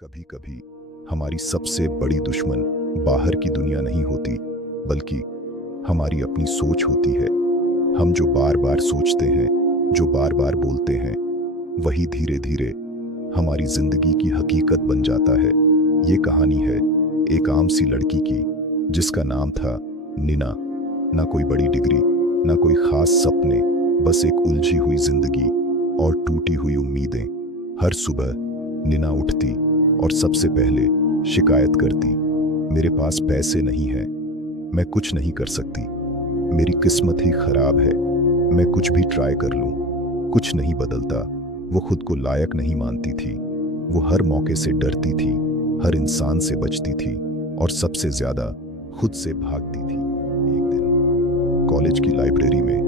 कभी कभी हमारी सबसे बड़ी दुश्मन बाहर की दुनिया नहीं होती, बल्कि हमारी अपनी सोच होती है। हम जो बार बार सोचते हैं, जो बार बार बोलते हैं, वही धीरे धीरे हमारी जिंदगी की हकीकत बन जाता है। ये कहानी है एक आम सी लड़की की, जिसका नाम था निना। ना कोई बड़ी डिग्री, ना कोई खास सपने, बस एक उलझी हुई जिंदगी और टूटी हुई उम्मीदें। हर सुबह निना उठती और सबसे पहले शिकायत करती, मेरे पास पैसे नहीं हैं, मैं कुछ नहीं कर सकती, मेरी किस्मत ही खराब है, मैं कुछ भी ट्राई कर लूं, कुछ नहीं बदलता। वो खुद को लायक नहीं मानती थी। वो हर मौके से डरती थी, हर इंसान से बचती थी और सबसे ज्यादा खुद से भागती थी। एक दिन कॉलेज की लाइब्रेरी में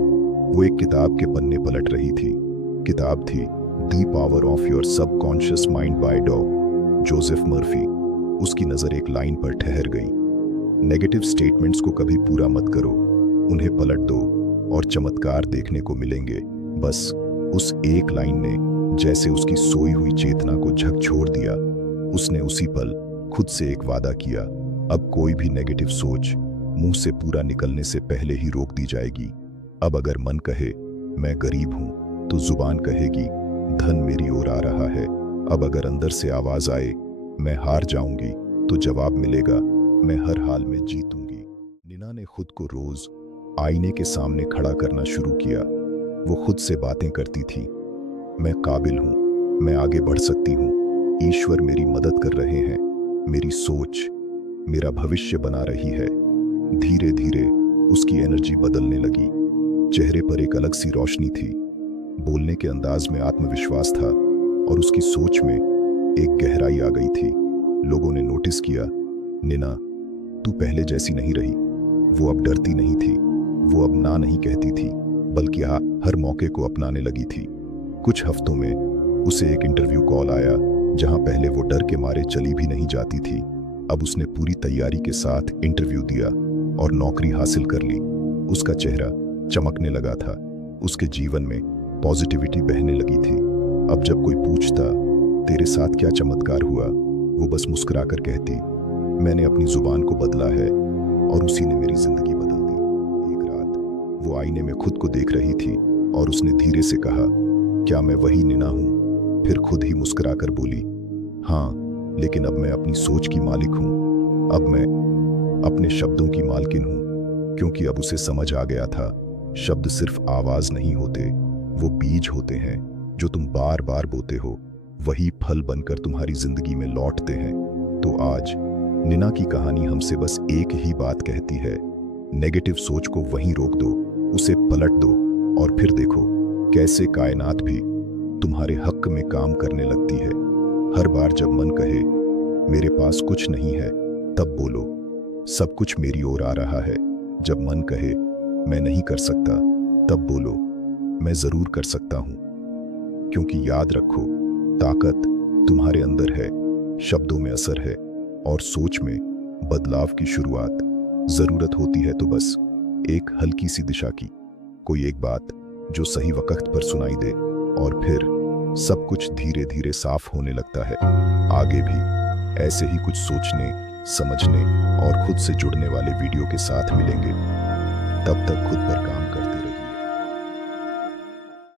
वो एक किताब के पन्ने पलट रही थी। किताब थी the power of your subconscious mind bye Joseph Murphy. उसकी नजर एक लाइन पर ठहर गई, नेगेटिव स्टेटमेंट्स को कभी पूरा मत करो, उन्हें पलट दो और चमत्कार देखने को मिलेंगे। बस उस एक लाइन ने जैसे उसकी सोई हुई चेतना को झकझोर दिया। उसने उसी पल खुद से एक वादा किया, अब कोई भी नेगेटिव सोच मुंह से पूरा निकलने से पहले ही रोक दी जाएगी। अब अगर मन कहे मैं गरीब हूं, तो जुबान कहेगी धन मेरी ओर आ रहा है। अब अगर अंदर से आवाज आए मैं हार जाऊंगी, तो जवाब मिलेगा मैं हर हाल में जीतूंगी। निना ने खुद को रोज आईने के सामने खड़ा करना शुरू किया। वो खुद से बातें करती थी, मैं काबिल हूं, मैं आगे बढ़ सकती हूं, ईश्वर मेरी मदद कर रहे हैं, मेरी सोच मेरा भविष्य बना रही है। धीरे धीरे उसकी एनर्जी बदलने लगी। चेहरे पर एक अलग सी रोशनी थी, बोलने के अंदाज में आत्मविश्वास था और उसकी सोच में एक गहराई आ गई थी। लोगों ने नोटिस किया, निना तू पहले जैसी नहीं रही। वो अब डरती नहीं थी, वो अब ना नहीं कहती थी, बल्कि हर मौके को अपनाने लगी थी। कुछ हफ्तों में उसे एक इंटरव्यू कॉल आया, जहां पहले वो डर के मारे चली भी नहीं जाती थी। अब उसने पूरी तैयारी के साथ इंटरव्यू दिया और नौकरी हासिल कर ली। उसका चेहरा चमकने लगा था, उसके जीवन में पॉजिटिविटी बहने लगी थी। अब जब कोई पूछता तेरे साथ क्या चमत्कार हुआ, वो बस मुस्कुराकर कहती, मैंने अपनी जुबान को बदला है और उसी ने मेरी जिंदगी बदल दी। एक रात वो आईने में खुद को देख रही थी और उसने धीरे से कहा, क्या मैं वही निना हूं? फिर खुद ही मुस्कुराकर बोली, हाँ, लेकिन अब मैं अपनी सोच की मालिक हूं। अब मैं अपने शब्दों की मालकिन हूं। क्योंकि अब उसे समझ आ गया था, शब्द सिर्फ आवाज नहीं होते, वो बीज होते हैं जो तुम बार बार बोते हो, वही फल बनकर तुम्हारी जिंदगी में लौटते हैं। तो आज निना की कहानी हमसे बस एक ही बात कहती है, नेगेटिव सोच को वहीं रोक दो, उसे पलट दो और फिर देखो कैसे कायनात भी तुम्हारे हक में काम करने लगती है। हर बार जब मन कहे मेरे पास कुछ नहीं है, तब बोलो सब कुछ मेरी ओर आ रहा है। जब मन कहे मैं नहीं कर सकता, तब बोलो मैं जरूर कर सकता हूं। क्योंकि याद रखो, ताकत तुम्हारे अंदर है, शब्दों में असर है और सोच में बदलाव की शुरुआत। जरूरत होती है तो बस एक हल्की सी दिशा की, कोई एक बात जो सही वक्त पर सुनाई दे, और फिर सब कुछ धीरे धीरे साफ होने लगता है। आगे भी ऐसे ही कुछ सोचने, समझने और खुद से जुड़ने वाले वीडियो के साथ मिलेंगे। तब तक खुद पर काम